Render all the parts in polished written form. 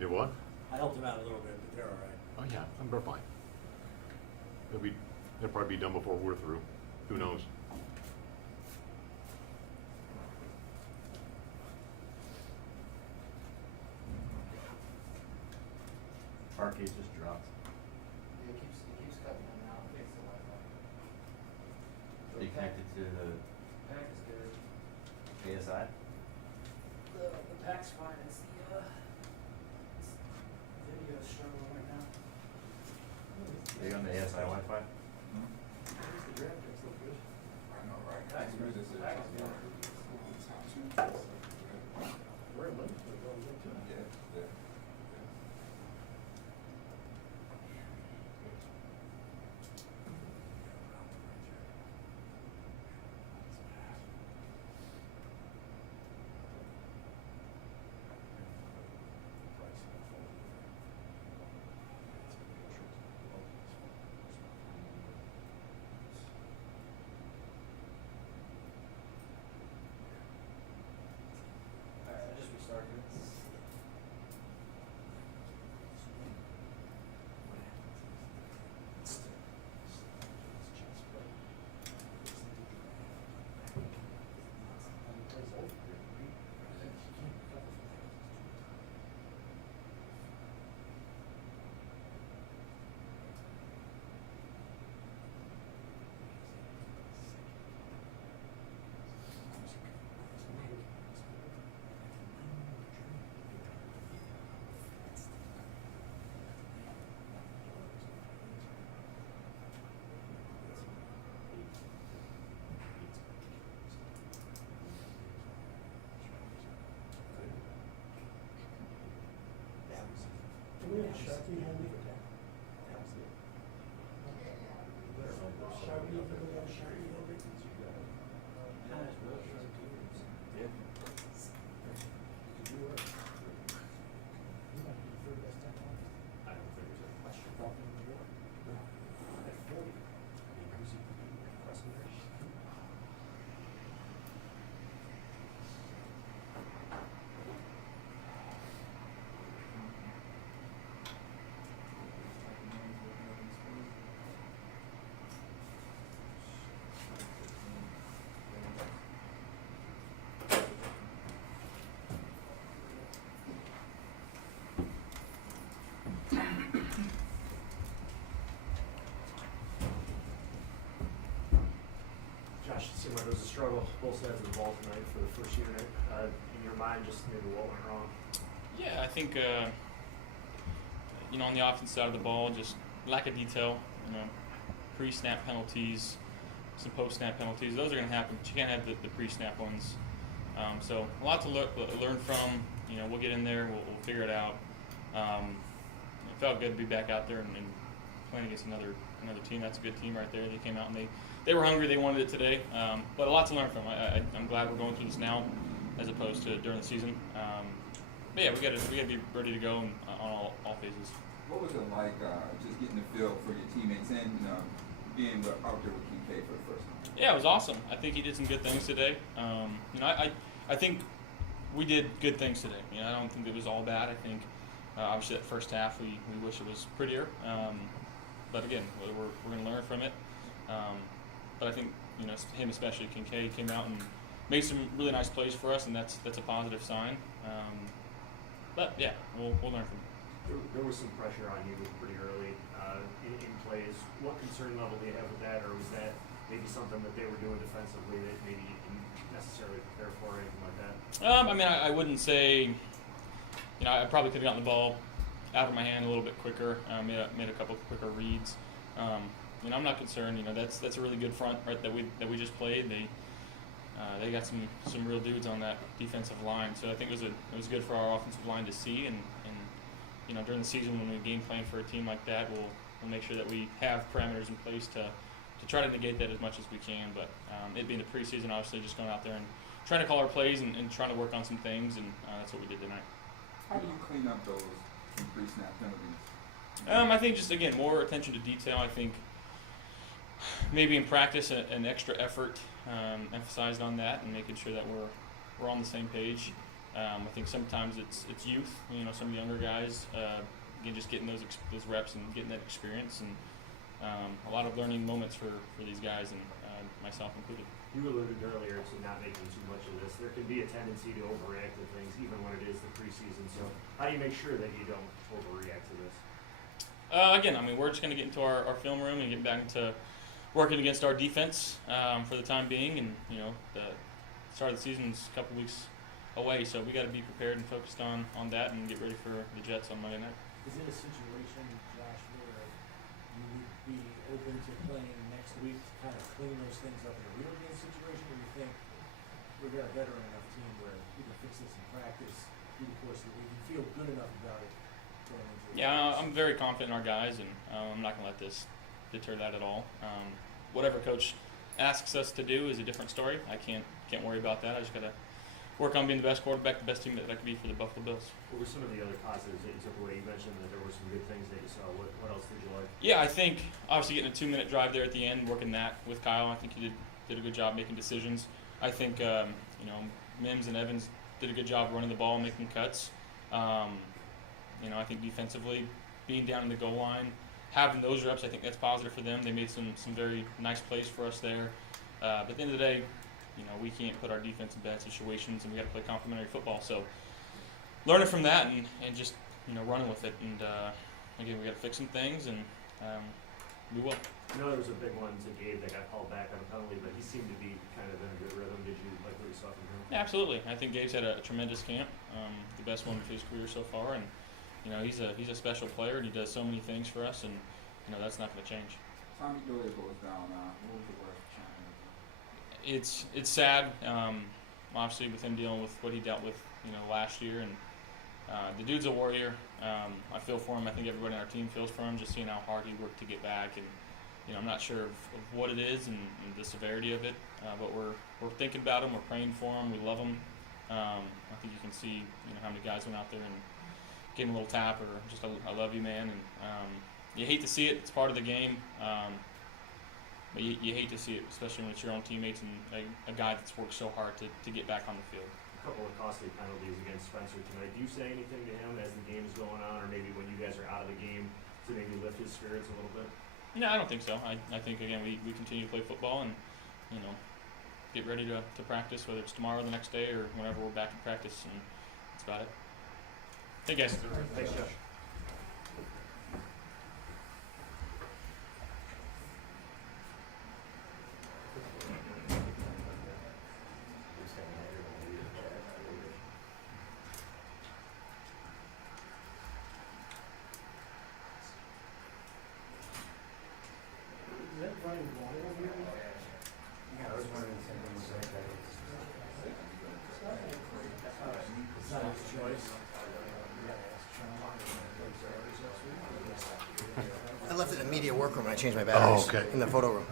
You did what? I helped them out a little bit, but they're all right. Oh yeah, they're fine. They'll probably be done before we're through. Who knows? Arcade just dropped. Yeah, it keeps cutting in and out. It's the Wi-Fi. Are you connected to the Pack is good. ASI? The pack's fine. It's the video is struggling right now. Are you on the ASI Wi-Fi? Where's the draft picks look good? I know, right? Pack's good. Pack is good. We're in limit, but we're good too. Yeah, yeah. Alright, I just restarted it. Do we have Sharpie handy? Sharpie, do we have Sharpie handy? I don't think there's a question about it anymore. At 40, I mean, who's he pressing there? Josh, it seemed like it was a struggle, both sides of the ball tonight for the first unit. In your mind, just maybe what went wrong? Yeah, I think on the offense side of the ball, just lack of detail. Pre-snap penalties, some post-snap penalties. Those are going to happen, but you can't have the pre-snap ones. So a lot to learn from. We'll get in there, we'll figure it out. It felt good to be back out there and playing against another team. That's a good team right there. They came out and they were hungry. They wanted it today. But a lot to learn from. I'm glad we're going through this now, as opposed to during the season. But yeah, we got to be ready to go on all phases. What was it like just getting the feel for your teammates and being out there with Kincaid for the first time? Yeah, it was awesome. I think he did some good things today. I think we did good things today. I don't think it was all bad. I think obviously that first half we wish it was prettier. But again, we're going to learn from it. But I think him especially, Kincaid, came out and made some really nice plays for us, and that's a positive sign. But yeah, we'll learn from it. There was some pressure on you pretty early in plays. What concern level do you have with that, or was that maybe something that they were doing defensively that maybe you didn't necessarily prepare for, or anything like that? I wouldn't say. I probably could have gotten the ball out of my hand a little bit quicker. Made a couple quicker reads. I'm not concerned. That's a really good front, right? That we just played. They got some real dudes on that defensive line. So I think it was good for our offensive line to see. And during the season when we game plan for a team like that, we'll make sure that we have parameters in place to try to negate that as much as we can. But it being the preseason, obviously, just going out there and trying to call our plays and trying to work on some things, and that's what we did tonight. How do you clean up those pre-snap penalties? I think just, again, more attention to detail. I think maybe in practice an extra effort emphasized on that and making sure that we're on the same page. I think sometimes it's youth, you know, some younger guys, again, just getting those reps and getting that experience, and a lot of learning moments for these guys, and myself included. You alluded earlier to not making too much of this. There can be a tendency to overreact to things, even when it is the preseason. So, how do you make sure that you don't overreact to this? Again, I mean, we're just going to get into our film room and get back into working against our defense for the time being. And, you know, the start of the season's a couple weeks away, so we got to be prepared and focused on that and get ready for the Jets on Monday night. Is it a situation, Josh, where you would be open to playing next week to kind of clean those things up in a real game situation, or you think we've got a veteran enough team where we can fix this in practice through the course of the week? You feel good enough about it going into the Yeah, I'm very confident in our guys, and I'm not going to let this deter that at all. Whatever coach asks us to do is a different story. I can't worry about that. I just got to work on being the best quarterback, the best team that I could be for the Buffalo Bills. What were some of the other positives that you took away? You mentioned that there were some good things that you saw. What else did you like? Yeah, I think obviously getting a 2-minute drive there at the end, working that with Kyle, I think he did a good job making decisions. I think you know, Mims and Evans did a good job running the ball and making cuts. You know, I think defensively, being down in the goal line, having those reps, I think that's positive for them. They made some very nice plays for us there. But at the end of the day, you know, we can't put our defense in bad situations, and we got to play complementary football. So learning from that and just, you know, running with it. And again, we got to fix some things, and we will. I know there was a big one to Gabe that got called back on a penalty, but he seemed to be kind of in a good rhythm. Did you like what you saw from him? Yeah, absolutely. I think Gabe's had a tremendous camp, the best one of his career so far, and you know, he's a special player, and he does so many things for us, and you know, that's not going to change. Tommy Doyle goes down. What was the worst challenge? It's sad, obviously, with him dealing with what he dealt with, you know, last year, and the dude's a warrior. I feel for him. I think everybody on our team feels for him, just seeing how hard he worked to get back, and you know, I'm not sure of what it is and the severity of it, but we're thinking about him. We're praying for him. We love him. I think you can see, you know, how many guys went out there and gave him a little tap or just I love you, man. And you hate to see it. It's part of the game. But you hate to see it, especially when it's your own teammates and a guy that's worked so hard to get back on the field. A couple of costly penalties against Spencer tonight. Do you say anything to him as the game is going on, or maybe when you guys are out of the game to maybe lift his spirits a little bit? No, I don't think so. I think, again, we continue to play football and, you know, get ready to practice, whether it's tomorrow or the next day or whenever we're back in practice, and that's about it. Thank you, guys. Thanks, Josh. I left it in the media workroom and I changed my batteries. okay. In the photo room.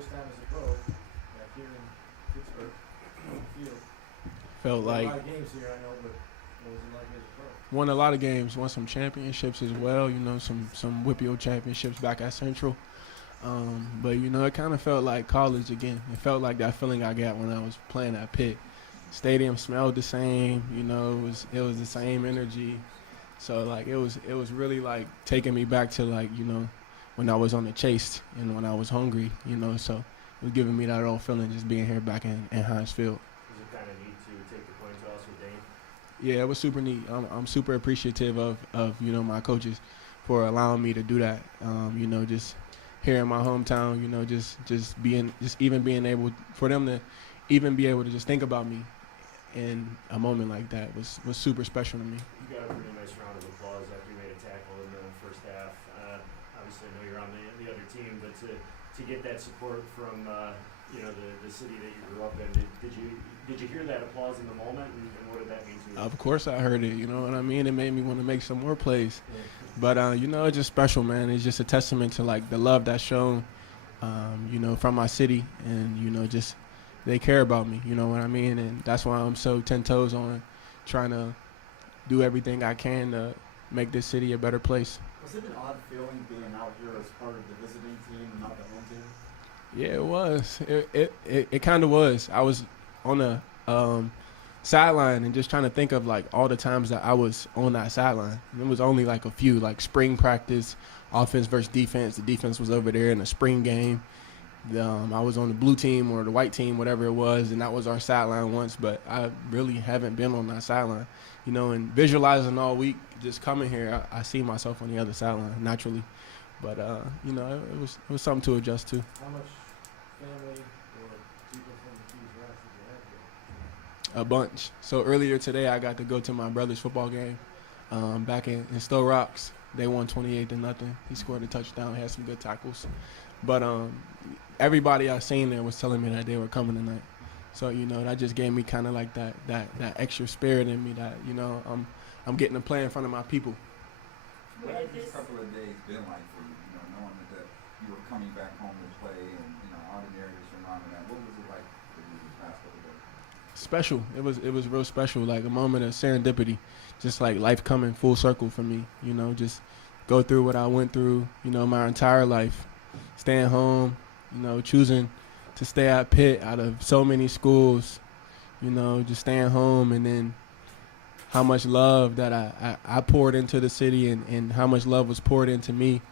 first time as a pro back here in Pittsburgh on the field. Felt A like lot of games here, I know, but what was it like as a pro? won a lot of games, won some championships as well. You know, some Whippio championships back at Central. But you know, it kind of felt like college again. It felt like that feeling I got when I was playing at Pitt. Stadium smelled the same. You know, it was the same energy. So like it was really like taking me back to like, you know, when I was on the chase and when I was hungry. You know, so it was giving me that old feeling just being here back in Heinz Field. Was it kind of neat to take the coin toss with Dane? Yeah, it was super neat. I'm super appreciative of you know, my coaches for allowing me to do that. You know, just here in my hometown, you know, just even being able for them to even be able to just think about me in a moment like that was super special to me. You got a pretty nice round of applause after you made a tackle in the first half. Obviously, I know you're on the other team, but to get that support from you know, the city that you grew up in, did you hear that applause in the moment, and what did that mean to you? Of course I heard it, you know what I mean? It made me want to make some more plays. But, you know, it's just special, man. It's just a testament to, like, the love that's shown, you know, from my city. And, you know, just they care about me, you know what I mean? And that's why I'm so 10 toes on trying to do everything I can to make this city a better place. Was it an odd feeling being out here as part of the visiting team and not the home team? Yeah, it was. It kind of was. I was on the sideline and just trying to think of like all the times that I was on that sideline. And it was only like a few, like spring practice, offense versus defense. The defense was over there in the spring game. I was on the blue team or the white team, whatever it was, and that was our sideline once. But I really haven't been on that sideline, you know. And visualizing all week, just coming here, I see myself on the other sideline naturally. But you know, it was something to adjust to. How much family or people from the Keys Rocks did you have here? A bunch. So earlier today, I got to go to my brother's football game back in Stowe Rocks. They won 28-0. He scored a touchdown, had some good tackles. But everybody I seen there was telling me that they were coming tonight. So, you know, that just gave me kind of like that extra spirit in me that, you know, I'm getting to play in front of my people. What have these couple of days been like for you, you know, knowing that you were coming back home to play and, you know, all the narratives surrounding that? What was it like for you these past couple of days? Special. It was real special, like a moment of serendipity, just like life coming full circle for me, you know, just go through what I went through, you know, my entire life, staying home, you know, choosing to stay at Pitt out of so many schools, you know, just staying home, and then how much love that I poured into the city and how much love was poured into me.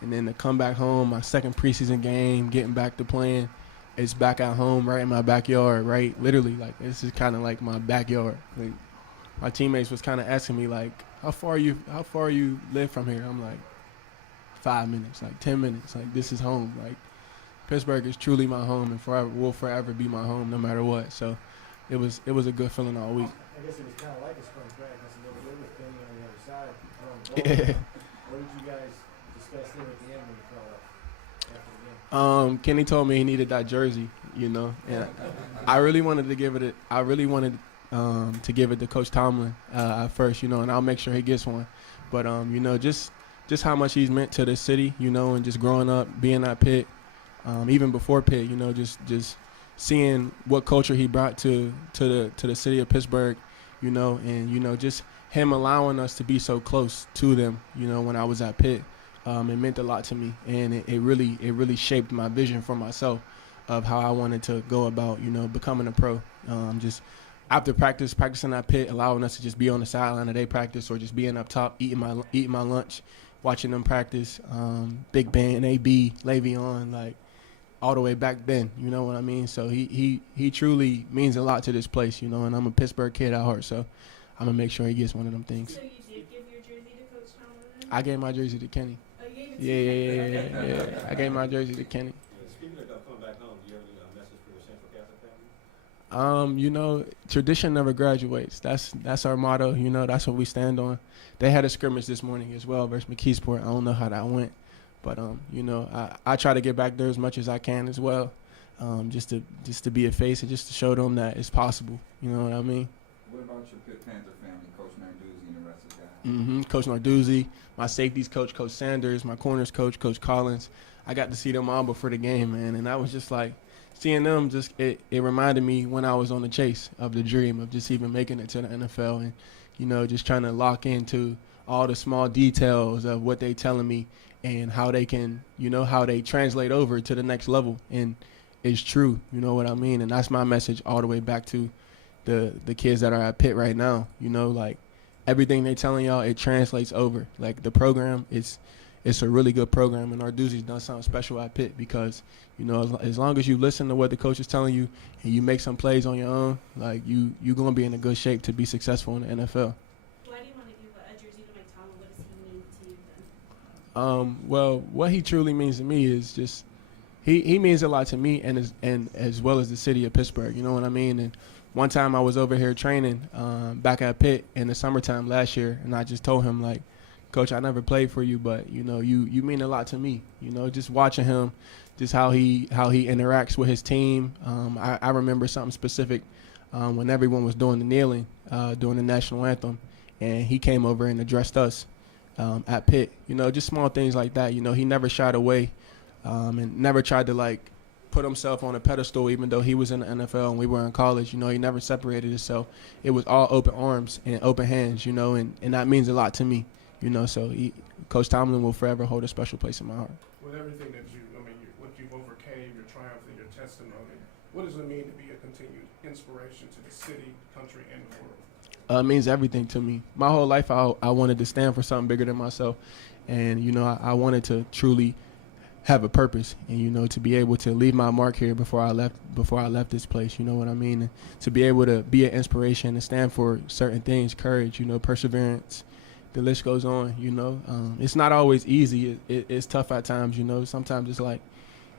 And then to come back home, my second preseason game, getting back to playing, it's back at home, right in my backyard, right? Literally, like, this is kind of like my backyard. Like, my teammates was kind of asking me, like, how far you live from here? I'm like, 5 minutes, like 10 minutes. Like, this is home. Like, Pittsburgh is truly my home and will forever be my home no matter what. So it was a good feeling all week. I guess it was kind of like a spring practice a little bit with Penny on the other side throwing the ball. What did you guys discuss there at the end when you fell up after the game? Kenny told me he needed that jersey, you know, and I really wanted to give it. To give it to Coach Tomlin at first, you know, and I'll make sure he gets one. But you know, just how much he's meant to this city, you know, and just growing up, being at Pitt, even before Pitt, you know, just seeing what culture he brought to the city of Pittsburgh, you know, and you know, just him allowing us to be so close to them, you know, when I was at Pitt, it meant a lot to me, and it really shaped my vision for myself of how I wanted to go about, you know, becoming a pro. Just after practicing at Pitt, allowing us to just be on the sideline of their practice or just being up top, eating my lunch, watching them practice, Big Ben, AB, Le'Veon, like all the way back then, you know what I mean? So he truly means a lot to this place, you know, and I'm a Pittsburgh kid at heart, so I'm going to make sure he gets one of them things. So you did give your jersey to Coach Tomlin? I gave my jersey to Kenny. Oh, you gave it to him? Yeah. I gave my jersey to Kenny. Speaking of coming back home, do you have any message for the Central Catholic family? You know, tradition never graduates. That's our motto, you know, that's what we stand on. They had a scrimmage this morning as well versus McKeesport. I don't know how that went. But, you know, I try to get back there as much as I can as well, just to be a face and just to show them that it's possible. You know what I mean? What about your Pitt Panther family, Coach Narduzzi and the rest of the guys? Coach Narduzzi, my safeties coach, Coach Sanders, my corners coach, Coach Collins. I got to see them all before the game, man, and I was just like, seeing them just it reminded me when I was on the chase of the dream of just even making it to the NFL and, you know, just trying to lock into all the small details of what they telling me and how they can, you know, how they translate over to the next level. And it's true, you know what I mean? And that's my message all the way back to the kids that are at Pitt right now. You know, like everything they telling y'all, it translates over. Like the program, it's a really good program, and Arduzzi's done something special at Pitt because, you know, as long as you listen to what the coach is telling you and you make some plays on your own, like you're going to be in a good shape to be successful in the NFL. Why do you want to give a jersey to Mike Tomlin? What does he mean to you then? Well, what he truly means to me is just he means a lot to me and as well as the city of Pittsburgh. You know what I mean? And one time I was over here training back at Pitt in the summertime last year, and I just told him, like, Coach, I never played for you, but, you know, you mean a lot to me. You know, just watching him, just how he interacts with his team. I remember something specific when everyone was doing the kneeling during the national anthem, and he came over and addressed us at Pitt. You know, just small things like that. You know, he never shied away and never tried to, like, put himself on a pedestal, even though he was in the NFL and we were in college. You know, he never separated himself. It was all open arms and open hands, you know, and that means a lot to me. You know, so Coach Tomlin will forever hold a special place in my heart. With everything that what you've overcame, your triumph and your testimony, what does it mean to be a continued inspiration to the city, country, and the world? It means everything to me. My whole life, I wanted to stand for something bigger than myself, and you know, I wanted to truly have a purpose, and you know, to be able to leave my mark here before I left this place. You know what I mean? And to be able to be an inspiration and stand for certain things, courage, you know, perseverance. The list goes on, you know. It's not always easy. It's tough at times, you know. Sometimes it's like,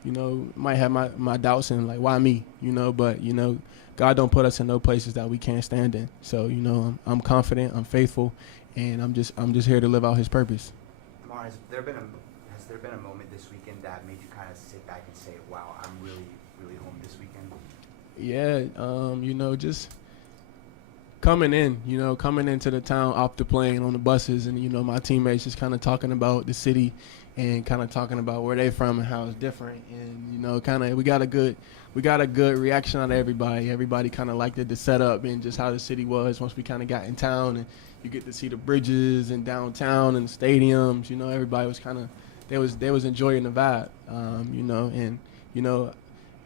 you know, might have my doubts and like, why me, you know. But, you know, God don't put us in no places that we can't stand in. So, you know, I'm confident, I'm faithful, and I'm just here to live out His purpose. Damar, has there been a moment this weekend that made you kind of sit back and say, wow, I'm really, really home this weekend? Yeah, you know, just coming into the town off the plane on the buses, and, you know, my teammates just kind of talking about the city and kind of talking about where they from and how it's different. And, you know, kind of we got a good reaction out of everybody. Everybody kind of liked the setup and just how the city was once we kind of got in town, and you get to see the bridges and downtown and stadiums. You know, everybody was kind of they was enjoying the vibe. You know, and, you know,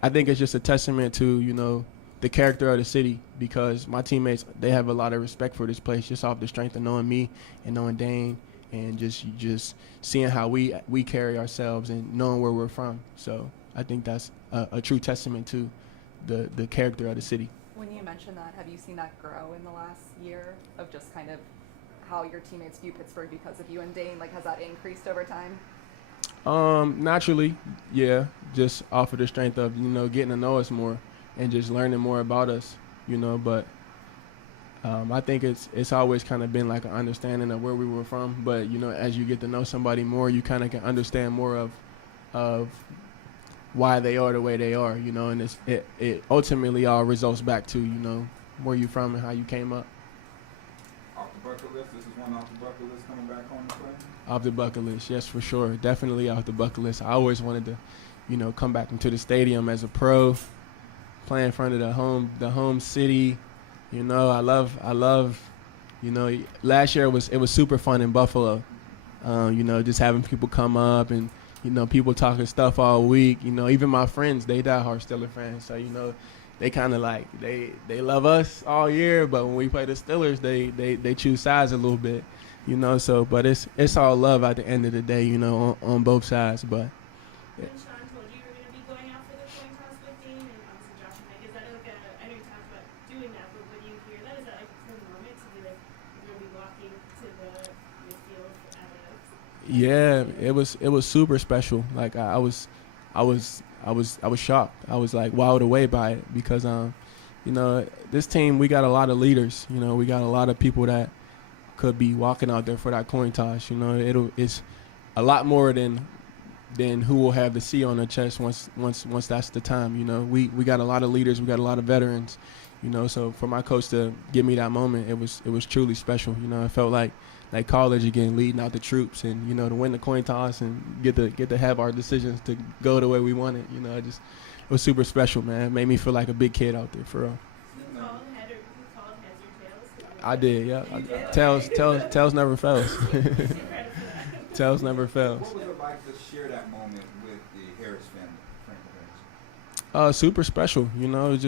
I think it's just a testament to, you know, the character of the city, because my teammates, they have a lot of respect for this place just off the strength of knowing me and knowing Dane, and just seeing how we carry ourselves and knowing where we're from. So I think that's a true testament to the character of the city. When you mentioned that, have you seen that grow in the last year of just kind of how your teammates view Pittsburgh because of you and Dane? Like, has that increased over time? Naturally, yeah, just off of the strength of, you know, getting to know us more and just learning more about us, you know. But I think it's always kind of been like an understanding of where we were from. But, you know, as you get to know somebody more, you kind of can understand more of why they are the way they are, you know. And it ultimately all results back to, you know, where you from and how you came up. Off the bucket list, this is one off the bucket list coming back home to play? Off the bucket list, yes, for sure. Definitely off the bucket list. I always wanted to, you know, come back into the stadium as a pro, play in front of the home city. You know, I love, you know, last year it was super fun in Buffalo. You know, just having people come up and, you know, people talking stuff all week. You know, even my friends, they diehard Steelers fans. So, you know, they kind of like, they love us all year, but when we play the Steelers, they choose sides a little bit, you know. So, but it's all love at the end of the day, you know, on both sides. But When Sean told you were going to be going out for the coin toss with Dane, and obviously Josh and Mike, is that like I know you talked about doing that, but when you hear that, is that like a cool moment to be like, you're going to be walking to the field at a... yeah, it was super special. Like I was shocked. I was like wowed away by it because you know, this team, we got a lot of leaders. You know, we got a lot of people that could be walking out there for that coin toss. You know, it's a lot more than who will have the C on their chest once that's the time. You know, we got a lot of leaders, we got a lot of veterans, You know, so for my coach to give me that moment, it was truly special. You know, it felt like college again, leading out the troops, and you know, to win the coin toss and get to have our decisions to go the way we wanted. You know, it was super special, man. It made me feel like a big kid out there for real. Who called heads or tails? I did, yeah. Tails never fails. Tails never fails. What was it like to share that moment with the Harris family, Frank Harris? Super special. You know, it's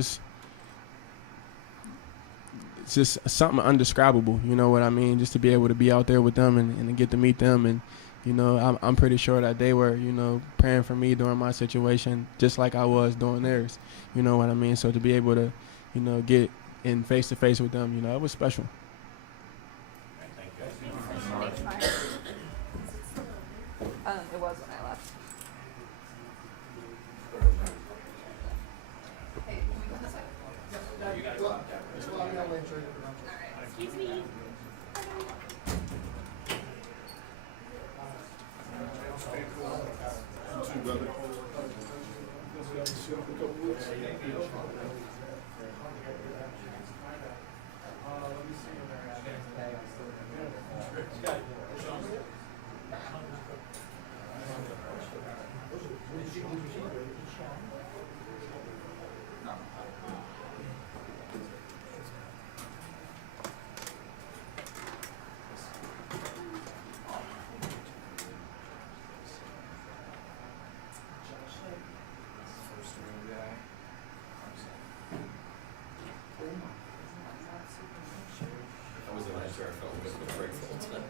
just something undescribable. You know what I mean? Just to be able to be out there with them and to get to meet them, and you know, I'm pretty sure that they were, you know, praying for me during my situation, just like I was during theirs. You know what I mean? So to be able to, you know, get in face to face with them, you know, it was special. It was when I left. Hey, can we go this way? Excuse me. I was the last year I felt good with break full time.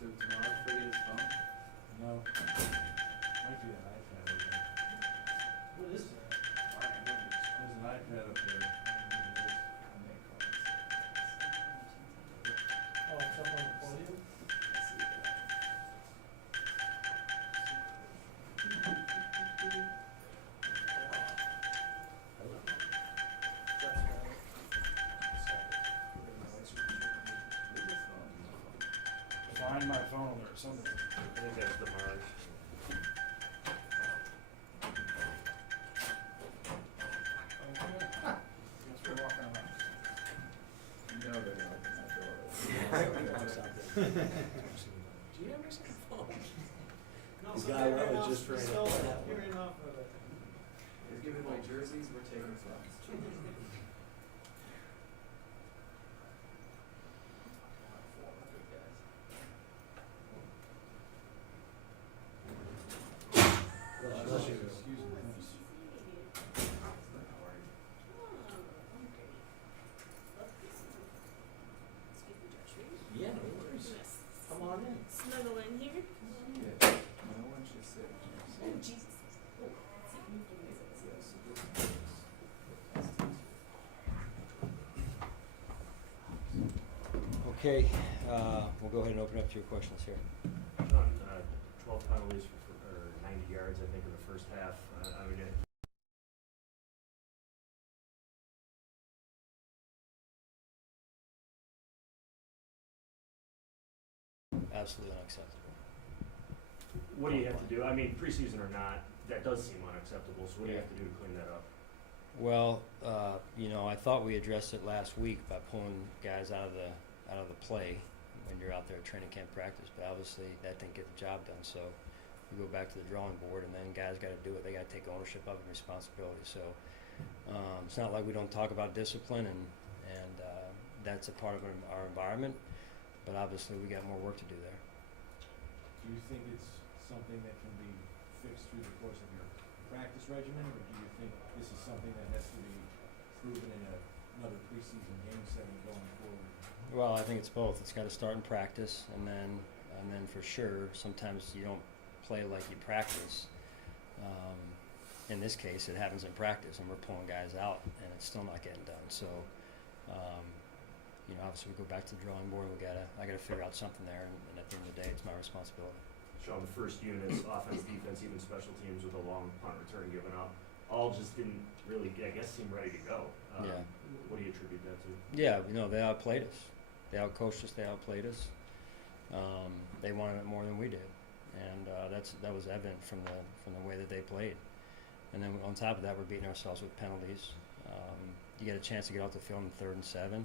Did Damar forget his phone? No. Might be an iPad over there. What is that? There's an iPad up there. Oh, it's up on the podium? Find my phone or something. I think that's Damar's. Guess we're walking around. You know they're gonna open that door. Do you have a phone? No, The guy that was just trying to sell play that. that You're one. in off of it. You're giving away jerseys, we're taking phones. Excuse me. Yeah, no worries. Come on in. Snuggle in here. Yeah. No one should sit. Oh, Jesus. Okay, we'll go ahead and open up to your questions here. 12 penalties or 90 yards, I think, in the first half. I mean, Absolutely unacceptable. what do you have to do? I mean, preseason or not, that does seem unacceptable. So what do you have to do to clean that up? Well, you know, I thought we addressed it last week by pulling guys out of the play when you're out there at training camp practice, but obviously that didn't get the job done. So we go back to the drawing board, and then guys got to do it. They got to take ownership of it and responsibility. So it's not like we don't talk about discipline, and that's a part of our environment, but obviously we got more work to do there. Do you think it's something that can be fixed through the course of your practice regimen, or do you think this is something that has to be proven in another preseason game setting going forward? Well, I think it's both. It's got to start in practice, and then for sure, sometimes you don't play like you practice. in this case, it happens in practice, and we're pulling guys out, and it's still not getting done. So, you know, obviously we go back to the drawing board. I gotta figure out something there, and at the end of the day, it's my responsibility. Sean, the first units, offense, defense, even special teams with a long punt return given up, all just didn't really, I guess, seem ready to go. Yeah. What do you attribute that to? Yeah, you know, they outplayed us. They outcoached us. They outplayed us. They wanted it more than we did, and that was evident from the way that they played. And then on top of that, we're beating ourselves with penalties. You get a chance to get off the field in 3rd and 7.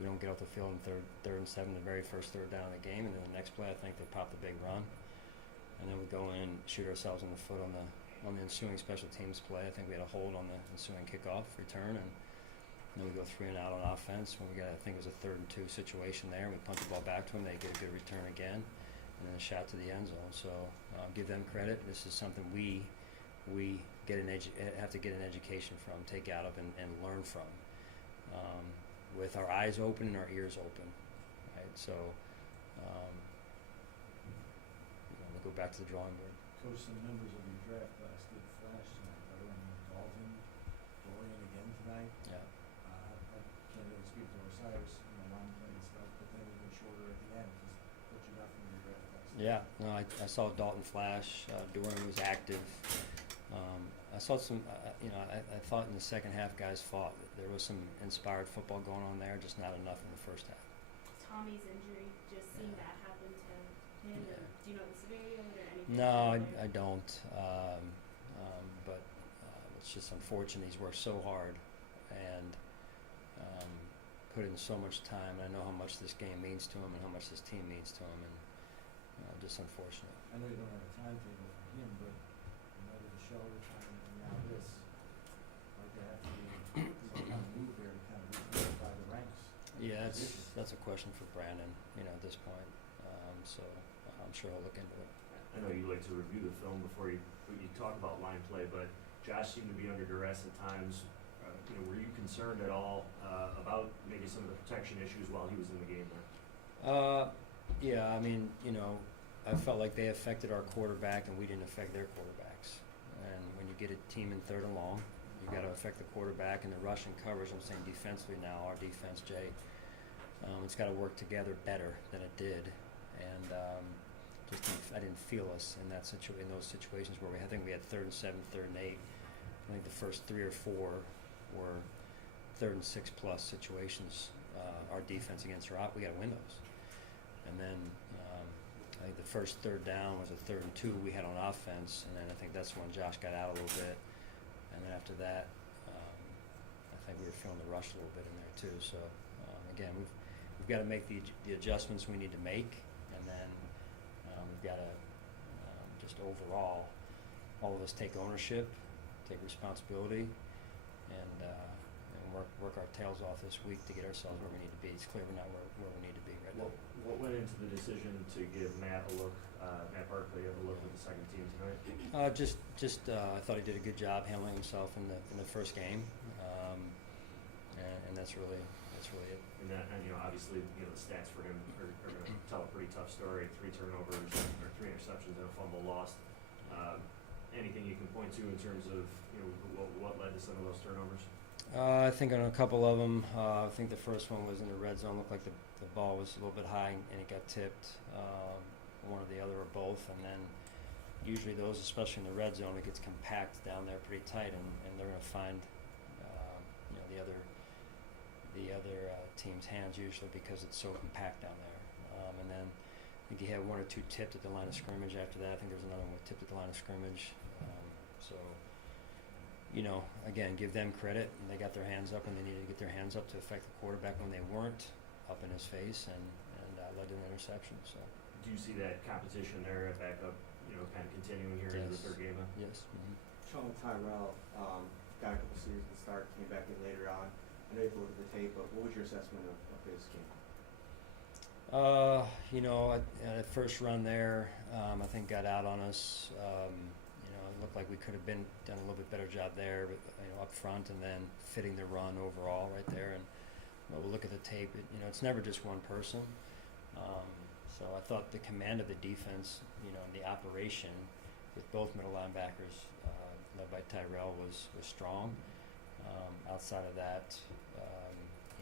We don't get off the field in third and 7, the very first third down of the game, and then the next play, I think they pop the big run, and then we go in and shoot ourselves in the foot on the ensuing special teams play. I think we had a hold on the ensuing kickoff return, and then we go 3 and out on offense when we got, I think it was a 3rd and 2 situation there. We punt the ball back to them. They get a good return again, and then a shot to the end zone. So give them credit. This is something we have to get an education from, take out of, and learn from, with our eyes open and our ears open, right? So we'll go back to the drawing board. Coach, some members of your draft class did flash tonight. Dalton, Dorian again tonight. Yeah. I can't really speak to Osiris, line play and stuff, but then even shorter at the end. Just what you got from your draft class? Yeah, no, I saw Dalton flash. Dorian was active. I saw some, I thought in the second half guys fought. There was some inspired football going on there, just not enough in the first half. Tommy's injury, just seeing that happen to him. Yeah. Do you know the severity of it or anything? No, I don't. But it's just unfortunate. He's worked so hard and put in so much time. I know how much this game means to him and how much this team means to him, and just unfortunate. I know you don't have a timetable for him, but with the shoulder time and now this, like they have to do some kind of move there to kind of resolidify the ranks. Yeah, that's a question for Brandon, at this point. So I'm sure he'll look into it. I know you like to review the film before you talk about line play, but Josh seemed to be under duress at times. Were you concerned at all about maybe some of the protection issues while he was in the game there? Yeah, I mean, I felt like they affected our quarterback and we didn't affect their quarterbacks. And when you get a team in 3rd and long, you got to affect the quarterback and the rush and coverage. I'm saying defensively now, our defense, Jay, it's got to work together better than it did. And I didn't feel us in those situations where I think we had 3rd and 7, 3rd and 8. I think the first 3 or 4 were 3rd and 6 plus situations. Our defense against Rock, we got to win those. And then I think the first 3rd down was a 3rd and 2 we had on offense, and then I think that's when Josh got out a little bit. And then after that, I think we were feeling the rush a little bit in there too. So again, we've got to make the adjustments we need to make, and then we've got to just overall, all of us take ownership, take responsibility, and work our tails off this week to get ourselves where we need to be. It's clear we're not where we need to be right now. What went into the decision to give Matt Barkley a look with the second team tonight? I thought he did a good job handling himself in the first game, and that's really it. And that, obviously, the stats for him are going to tell a pretty tough story. 3 turnovers or 3 interceptions and a fumble lost. Anything you can point to in terms of what led to some of those turnovers? I think on a couple of them, I think the first one was in the red zone. Looked like the ball was a little bit high and it got tipped. One or the other or both. And then usually those, especially in the red zone, it gets compact down there pretty tight, and they're going to find the other team's hands usually because it's so compact down there. And then I think he had 1 or 2 tipped at the line of scrimmage. After that, I think there was another one tipped at the line of scrimmage. Again, give them credit. And they got their hands up when they needed to get their hands up to affect the quarterback when they weren't up in his face, and led to an interception. So. Do you see that competition there at backup, kind of continuing here into the 3rd game? Yes. Mm-hmm. Sean Tyrell got a couple series to start, came back in later on. I know you looked at the tape, but what was your assessment of his game? At first run there, I think got out on us. It looked like we could have done a little bit better job there, but up front, and then fitting the run overall right there. And we'll look at the tape. It's never just one person. So I thought the command of the defense, the operation with both middle linebackers, led by Tyrell, was strong. Outside of that,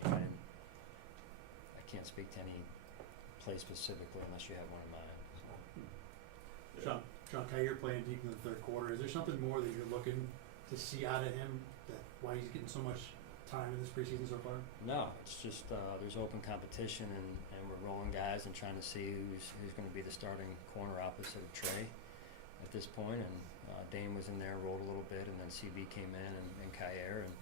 you know, I can't speak to any play specifically unless you have one in mind. So. Sean Kier playing deep in the third quarter. Is there something more that you're looking to see out of him, that why he's getting so much time in this preseason so far? No, it's just there's open competition, and we're rolling guys and trying to see who's going to be the starting corner opposite of Trey at this point. And Dane was in there, rolled a little bit, and then CB came in and Kier, and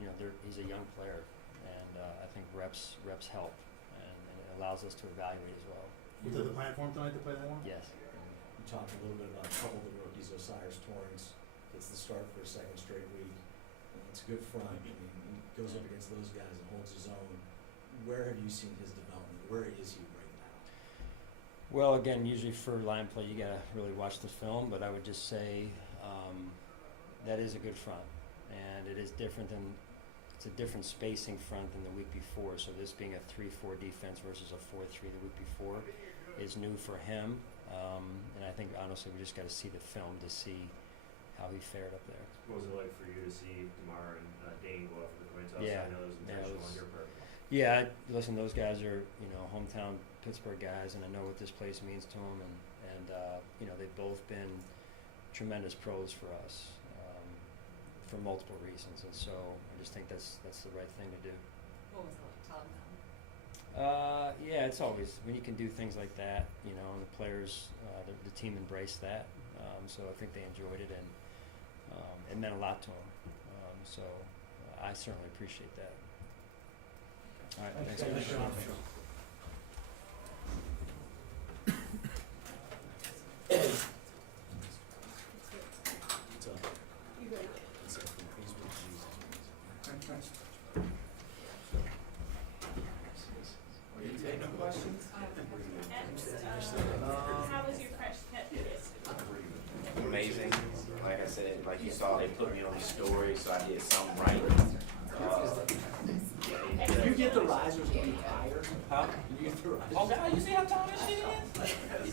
you know, he's a young player, and I think reps help, and it allows us to evaluate as well. Was it the plan for him tonight to play that one? Yes. You talked a little bit about a couple of the rookies. Osiris Torrance gets the start for a second straight week. It's a good front. I mean, he goes up against those guys and holds his own. Where have you seen his development? Where is he right now? Well, again, usually for line play, you gotta really watch the film, but I would just say that is a good front, and it is different than. It's a different spacing front than the week before. So this being a 3-4 defense versus a 4-3 the week before is new for him. And I think honestly we just got to see the film to see how he fared up there. What was it like for you to see Damar and Dane go up for the coin toss? Yeah, I know it was intentional on your part. Yeah, listen, those guys are, you know, hometown Pittsburgh guys, and I know what this place means to them, and you know, they've both been tremendous pros for us for multiple reasons, and so I just think that's the right thing to do. What was it like telling them? Yeah, it's always when you can do things like that, you know, and the players, the team embraced that, so I think they enjoyed it, and it meant a lot to them. So I certainly appreciate that. All right, thanks. Thanks, Sean. How was your fresh cut yesterday? Amazing. Like I said, like you saw, they put me on the story, so I did something right. Can you get the risers any higher? Huh? Can you get the risers? Oh God, you see how tall this shit is?